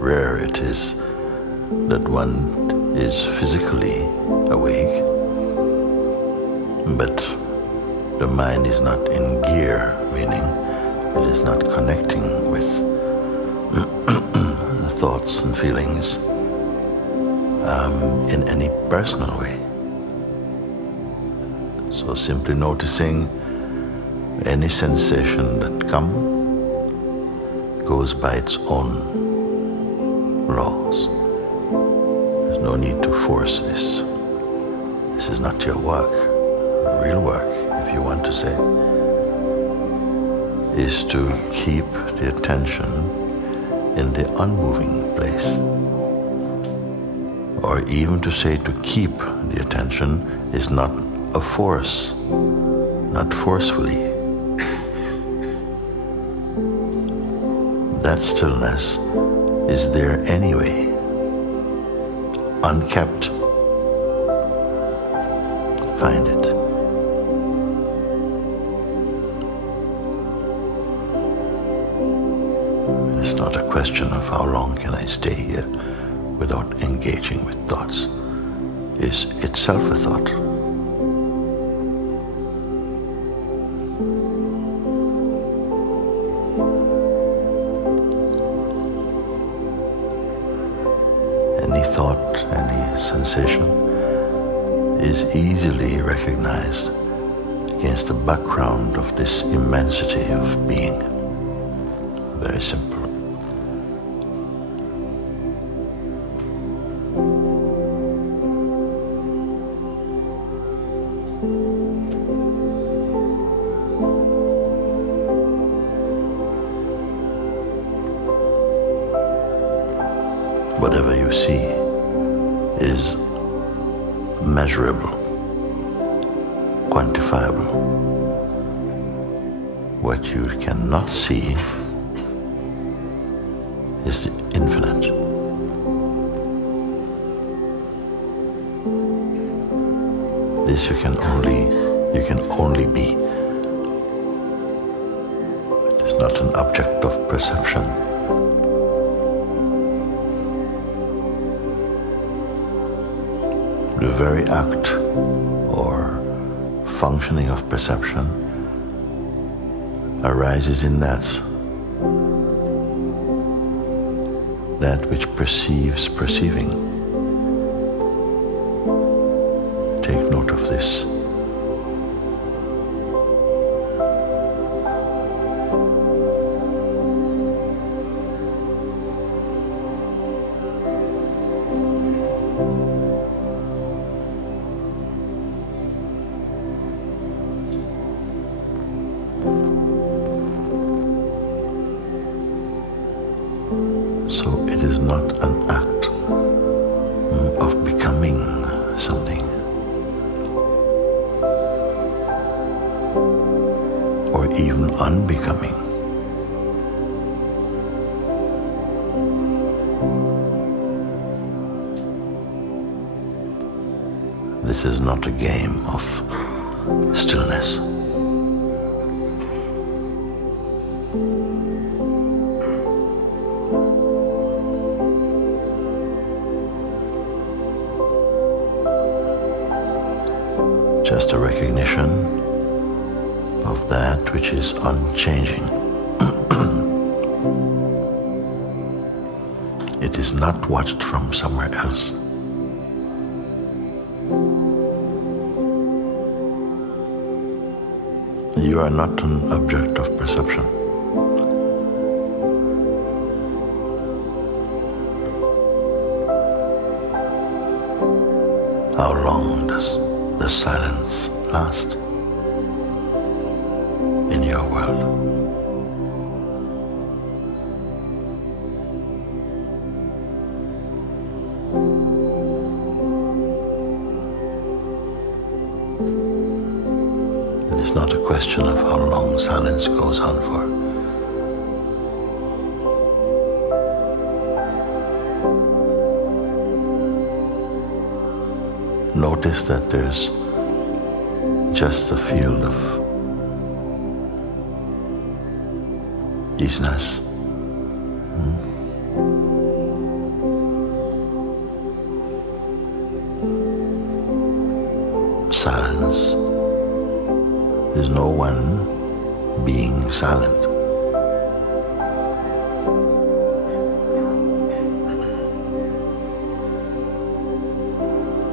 rare it is that one is physically awake, but the mind is not in gear, meaning it is not connecting with thoughts and feelings in any personal way. So simply noticing any sensation that goes by its own laws. There's no need to force this. This is not your work. Real work, if you want to say, is to keep the attention in the unmoving place. Or even to say to keep the attention is not a force, not forcefully. That stillness is there anyway, unkept. Find it. It's not a question of how long can I stay here without engaging with thoughts. Is itself a thought. Any thought, any sensation is easily recognized against the background of this immensity of being. Very simple. Whatever you see is measurable, quantifiable. What you cannot see is the infinite. This you can only be. It is not an object of perception. The very act or functioning of perception arises in that which perceives perceiving. Take note of this. So it is not an act of becoming something or even unbecoming. This is not a game of stillness. Just a recognition of that which is unchanging. It is not watched from somewhere else. You are not an object of perception. How long does the silence last in your world? It is not a question of how long silence goes on for. Notice that there's just a field of easiness. no one being silent.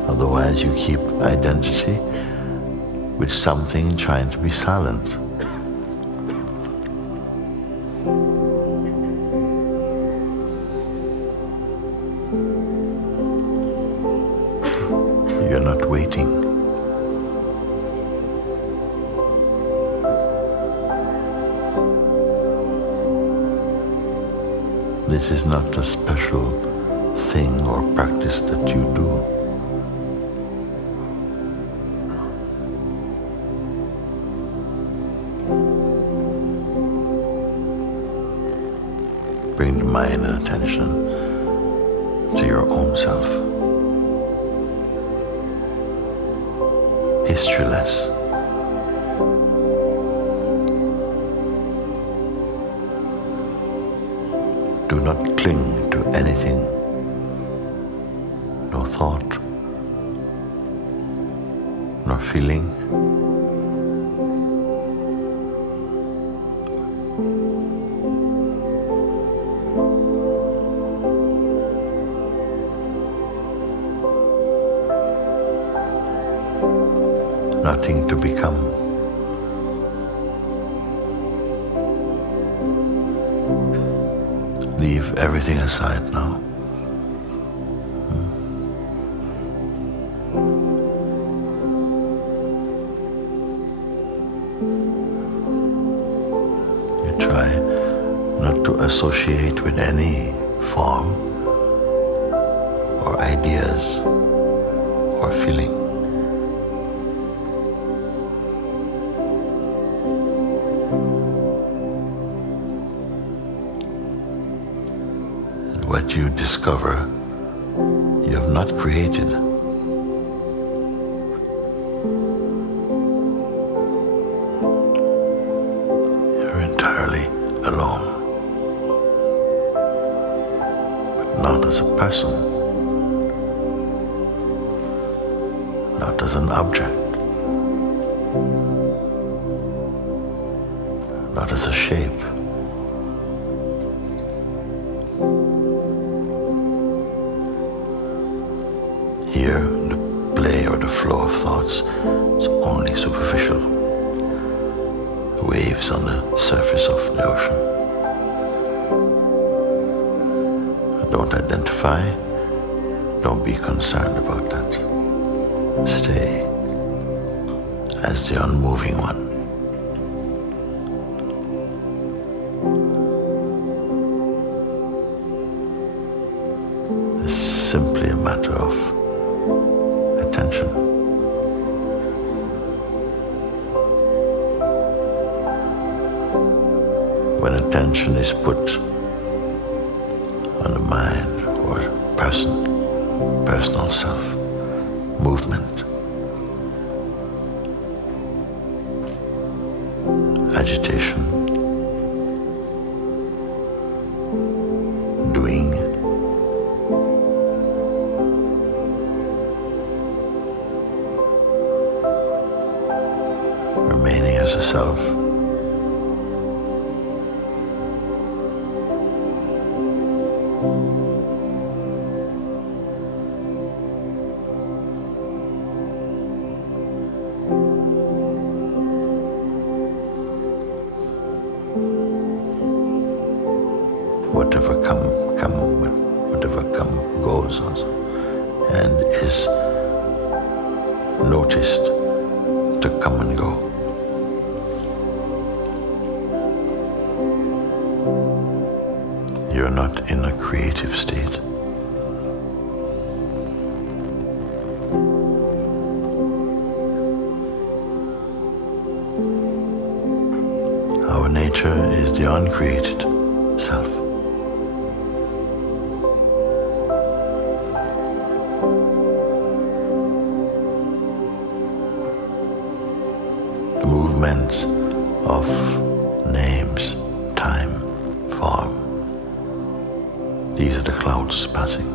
Otherwise, you keep identity with something trying to be silent. You're not waiting. This is not a special thing or practice that you do. Bring the mind and attention to your own self. Historyless. Do not cling to anything, no thought, nor feeling. Nothing to become. Leave everything aside now. You try not to associate with any form or ideas or feeling. What you discover, you have not created. You're entirely alone, but not as a person, not as an object, not as a shape. Here, the play or the flow of thoughts is only superficial. Waves on the surface of the ocean. Don't identify, don't be concerned about that. Stay as the unmoving one. It's simply a matter of attention. When attention is put on the mind or personal self, movement, agitation, doing, remaining as a self, whatever goes also, and is noticed to come and go. You're not in a creative state. Our nature is the uncreated self. The movements of names, time, form, these are the clouds passing.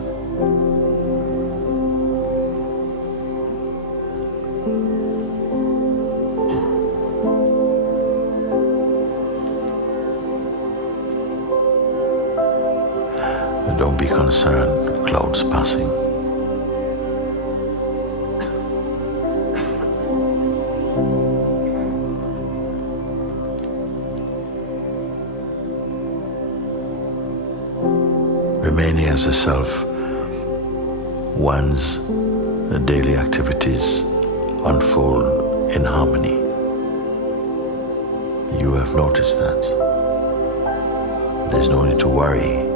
Don't be concerned, clouds passing. Remaining as a self, one's daily activities unfold in harmony. You have noticed that. There's no need to worry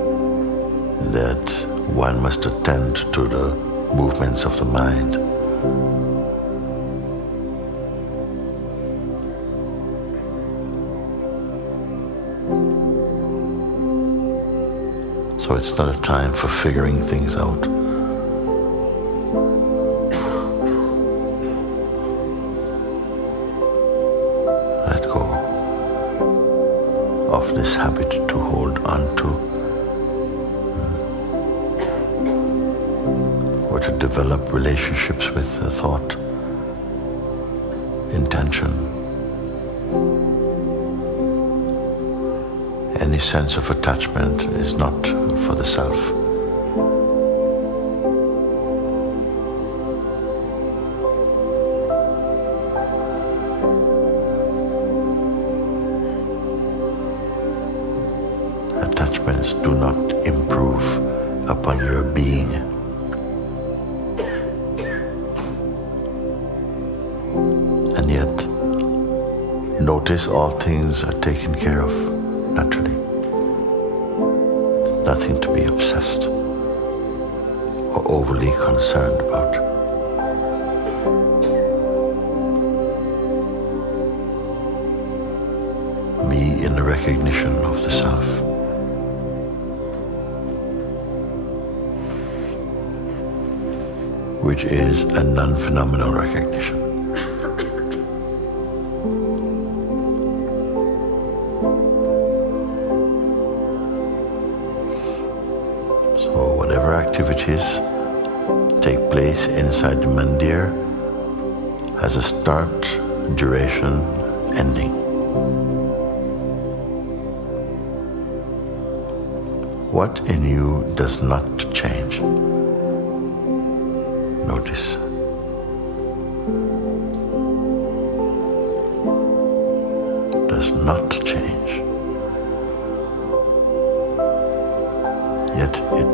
that one must attend to the movements of the mind. So it's not a time for figuring things out. Let go of this habit to hold on to, or to develop relationships with a thought, intention. Any sense of attachment is not for the self. Attachments do not improve upon your being. And yet, notice all things are taken care of naturally. Nothing to be obsessed or overly concerned about. Be in the recognition of the self. Which is a non-phenomenal recognition. So whatever activities take place inside the mandir has a start, duration, ending. What in you does not change? Notice. Does not change. Yet it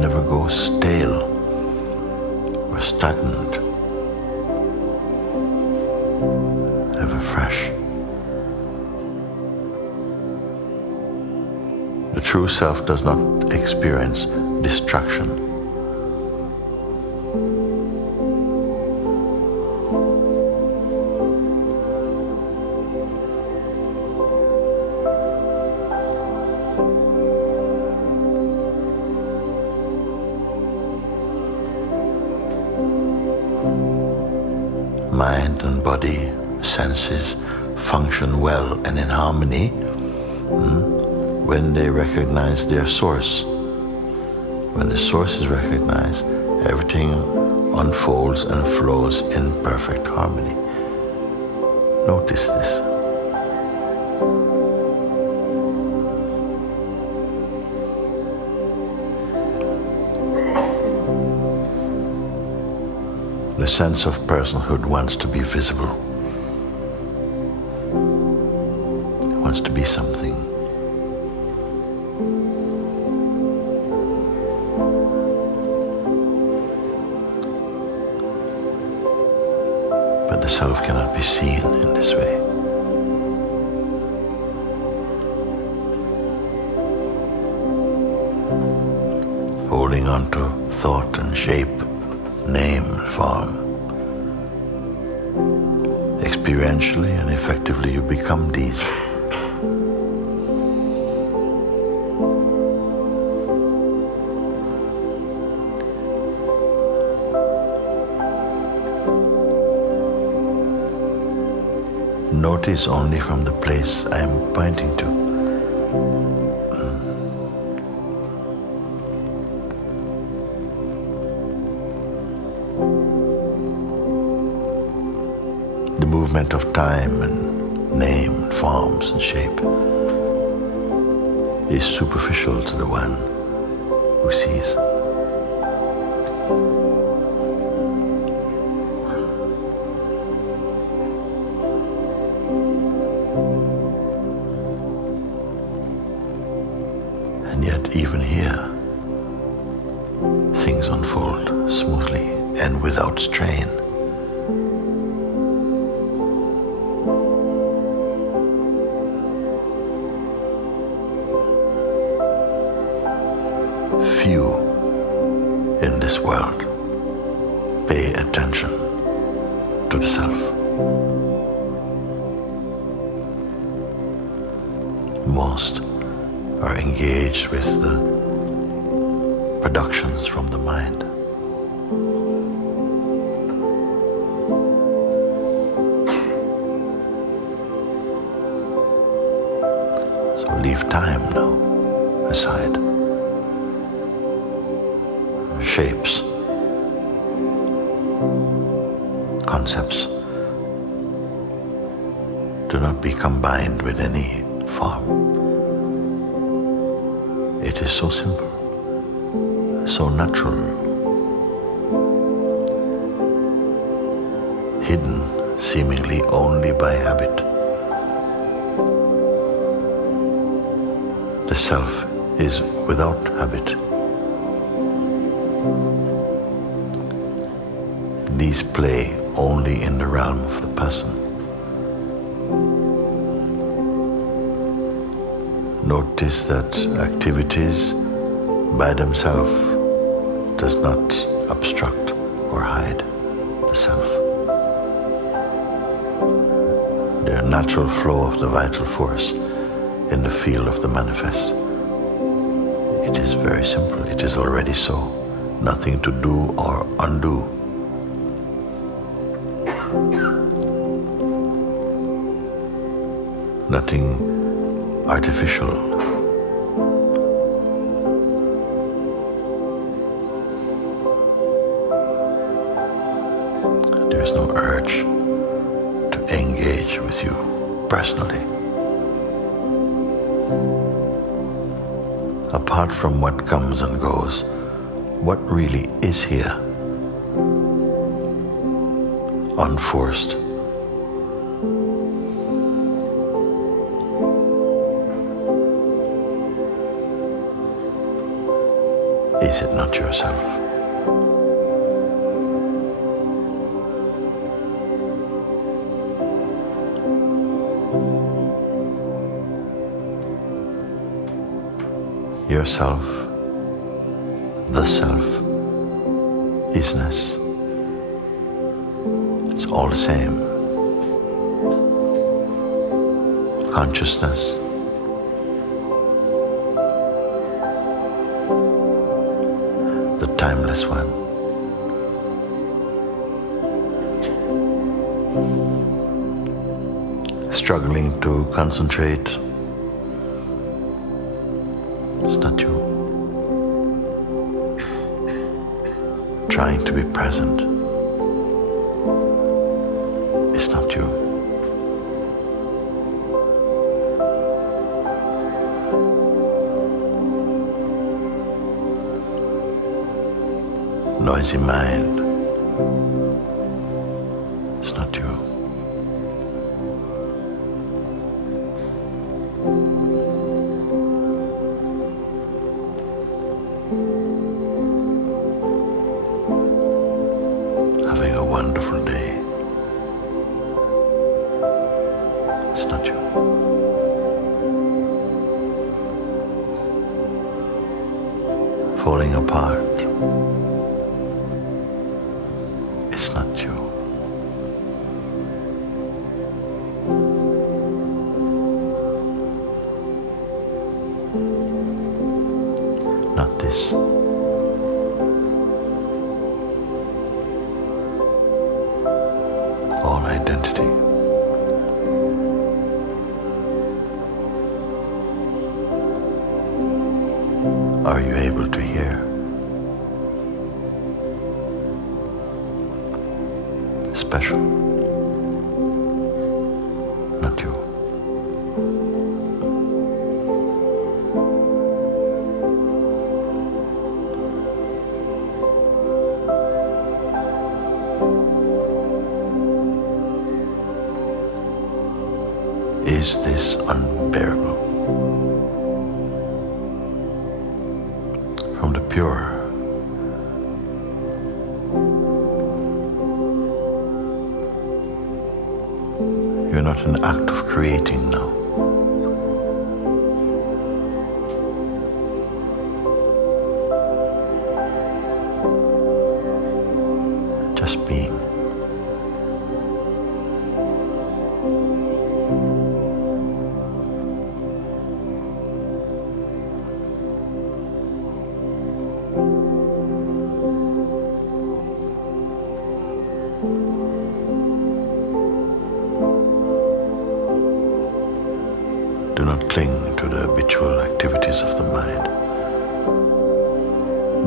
never goes stale or stagnant. Ever fresh. The true self does not experience distraction. Mind and body, senses function well and in harmony when they recognize their source. When the source is recognized, everything unfolds and flows in perfect harmony. Notice this. The sense of personhood wants to be visible. It wants to be something. But the self cannot be seen in this way. Holding on to thought and shape, name and form. Experientially and effectively you become these. Notice only from the place I am pointing to. The movement of time and name, forms and shape is superficial to the one who sees. And yet even here, things unfold smoothly and without strain. Few in this world pay attention to the self. Most are engaged with the productions from the mind. So leave time now aside. Shapes, concepts do not be combined with any form. It is so simple, so natural, hidden seemingly only by habit. The self is without habit. These play only in the realm of the person. Notice that activities by themselves does not obstruct or hide the self. Their natural flow of the vital force in the field of the manifest. It is very simple. It is already so. Nothing to do or undo. Nothing artificial. There is no urge to engage with you personally. Apart from what comes and goes, what really is here? Unforced. Is it not yourself? Yourself, the self, isness. It's all the same. Consciousness. The timeless one. Struggling to concentrate. It's not you. Trying to be present. It's not you. Noisy mind. It's not you. Having a wonderful day. It's not you. Falling apart. It's not you. Not this. All identity. Are you able to hear? Special. Not you. is this unbearable? From the pure, you're not in the act of creating now. Just being. Do not cling to the habitual activities of the mind.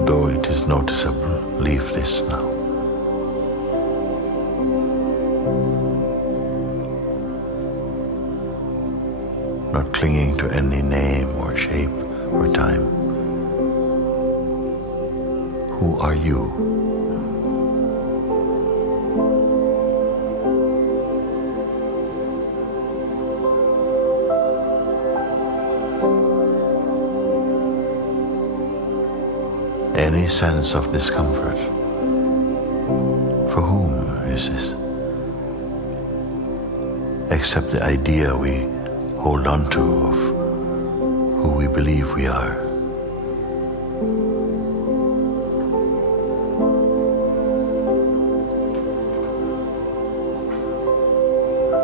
Though it is noticeable, leave this now. Not clinging to any name or shape or time. Who are you? Any sense of discomfort? For whom is this? Except the idea we hold on to of who we believe we are.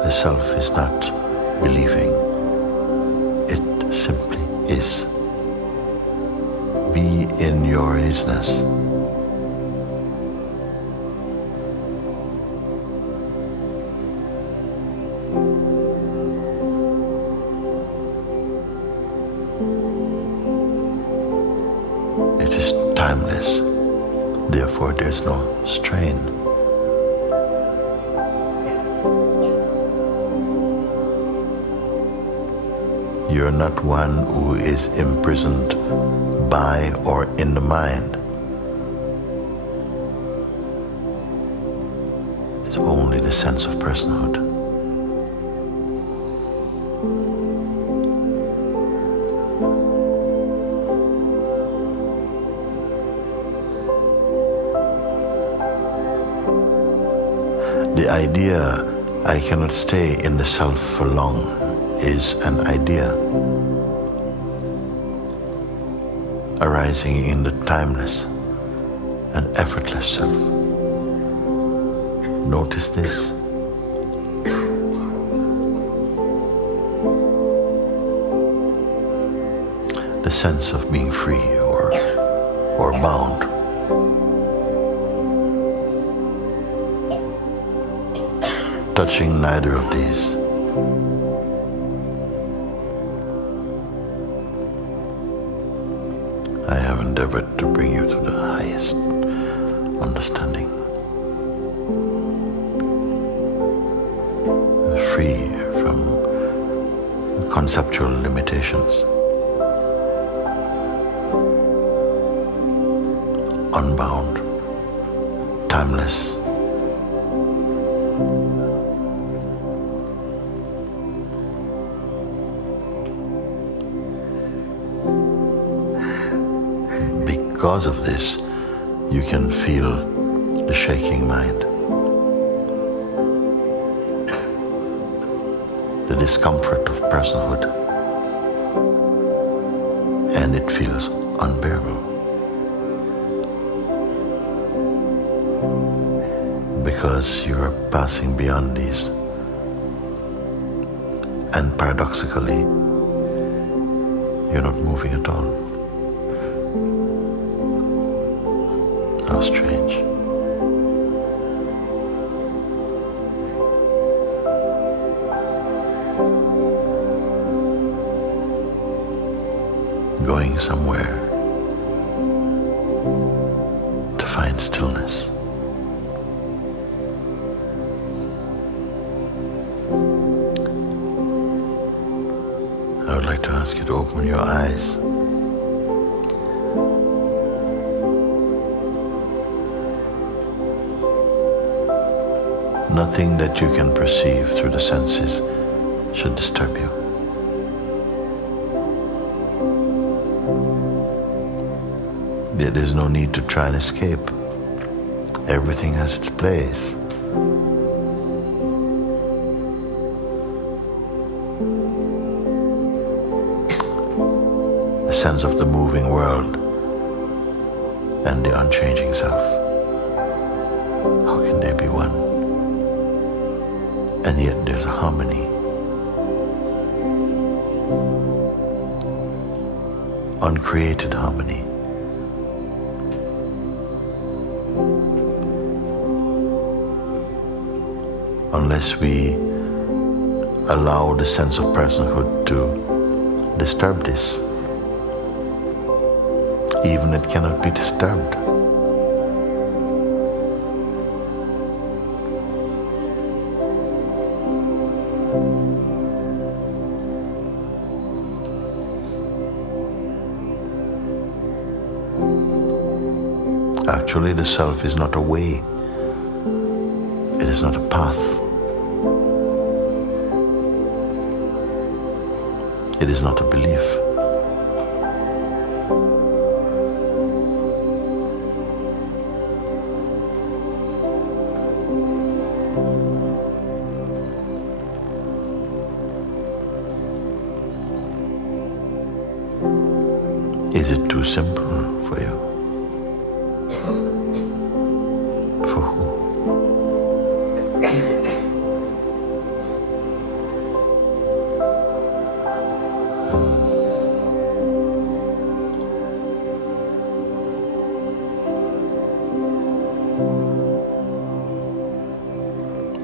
The self is not believing, it simply is. Be in your isness. It is timeless, therefore there's no strain. You're not one who is imprisoned by or in the mind. It's only the sense of personhood. The idea I cannot stay in the self for long is an idea arising in the timeless and effortless self. Notice this. The sense of being free or bound. Touching neither of these. I have endeavored to bring you to the highest understanding. Free from conceptual limitations. Unbound, timeless. Because of this, you can feel the shaking mind, the discomfort of personhood, and it feels unbearable. Because you are passing beyond these, and paradoxically, you're not moving at all. How strange. Going somewhere to find stillness. I would like to ask you to open your eyes. Nothing that you can perceive through the senses should disturb you. There's no need to try and escape. Everything has its place. The sense of the moving world and the unchanging self. How can they be one? And yet there's a harmony. Uncreated harmony. Unless we allow the sense of personhood to disturb this, even it cannot be disturbed. Actually, the self is not a way. It is not a path. It is not a belief. Is it too simple for you? For who?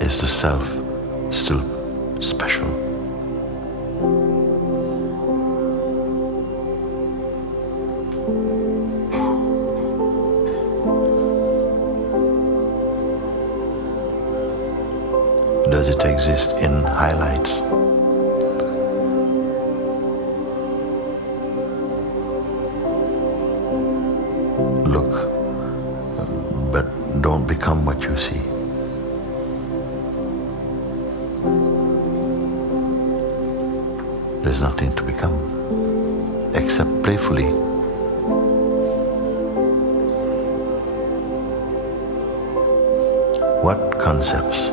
Is the self still special? Does it exist in highlights? Look, but don't become what you see. There's nothing to become except playfully. What concepts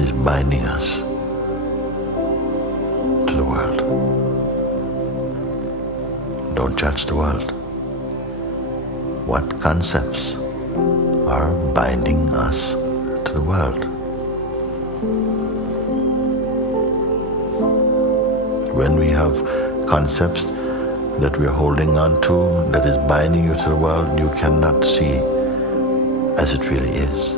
is binding us to the world? Don't judge the world. What concepts are binding us to the world? When we have concepts that we are holding on to that is binding you to the world, you cannot see as it really is.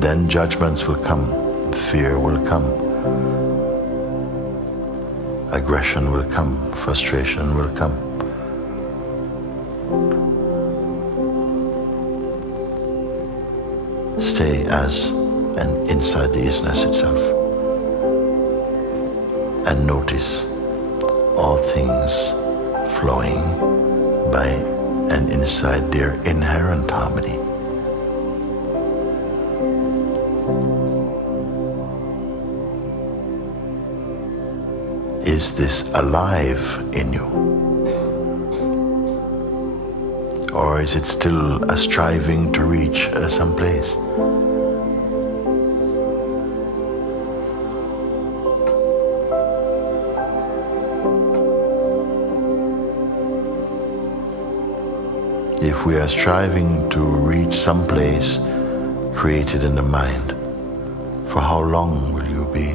Then judgments will come, fear will come, aggression will come, frustration will come. Stay as and inside the isness itself. And notice all things flowing by and inside their inherent harmony. Is this alive in you? Or is it still a striving to reach some place? If we are striving to reach some place created in the mind, for how long will you be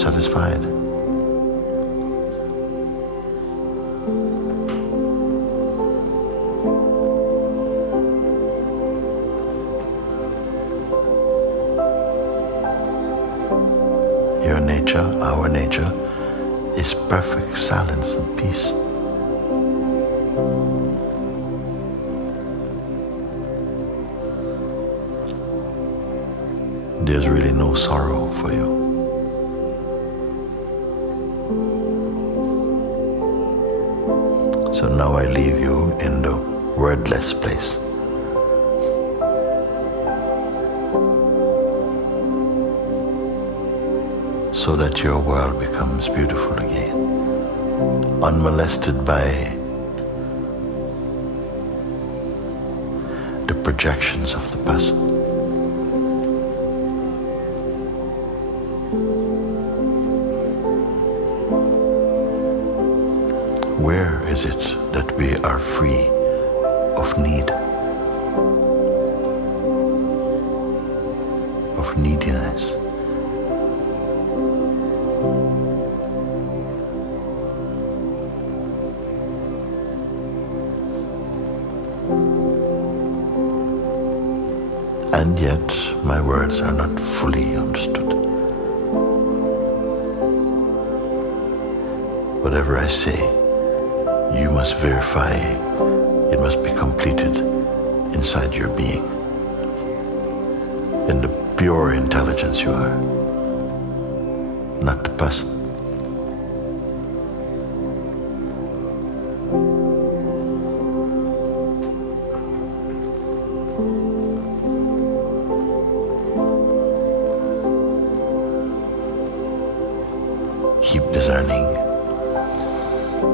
satisfied? Your nature, our nature, is perfect silence and peace. There's really no sorrow for you. So now I leave you in the wordless place. so that your world becomes beautiful again, unmolested by the projections of the past. Where is it that we are free of need, of neediness? And yet my words are not fully understood. Whatever I say, you must verify. It must be completed inside your being, in the pure intelligence you are, not the past. Keep discerning.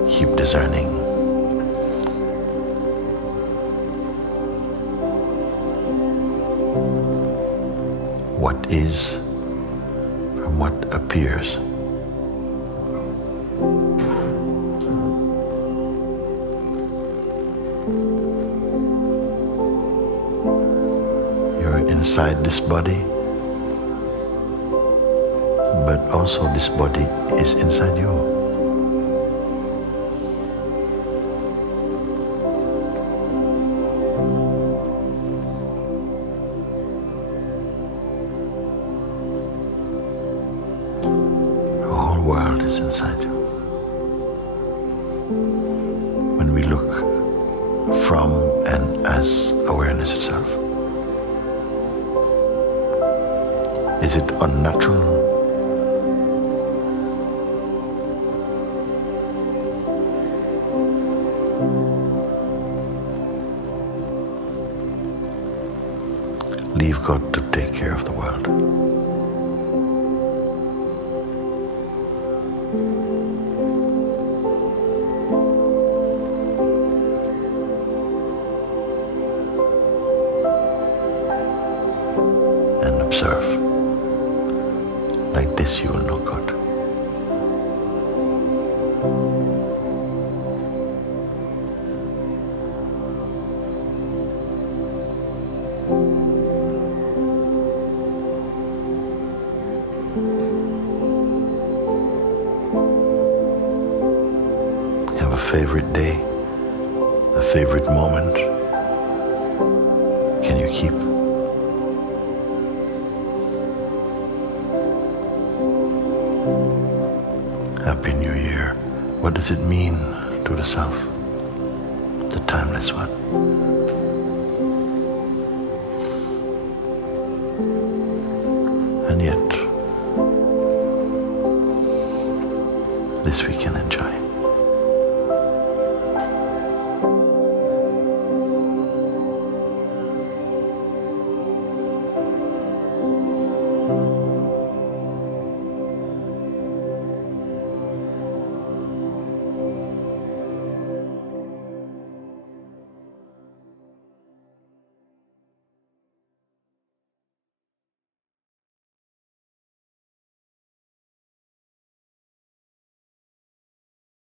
Keep discerning. What is from what appears. You're inside this body, but also this body is inside you. The whole world is inside you. When we look from and as awareness itself, is it unnatural? Leave God to take care of the world. And observe. Like this you will know God. Have a favorite day, a favorite moment. Can you keep? Happy New Year. What does it mean to the self, the timeless one? And yet, this we can enjoy.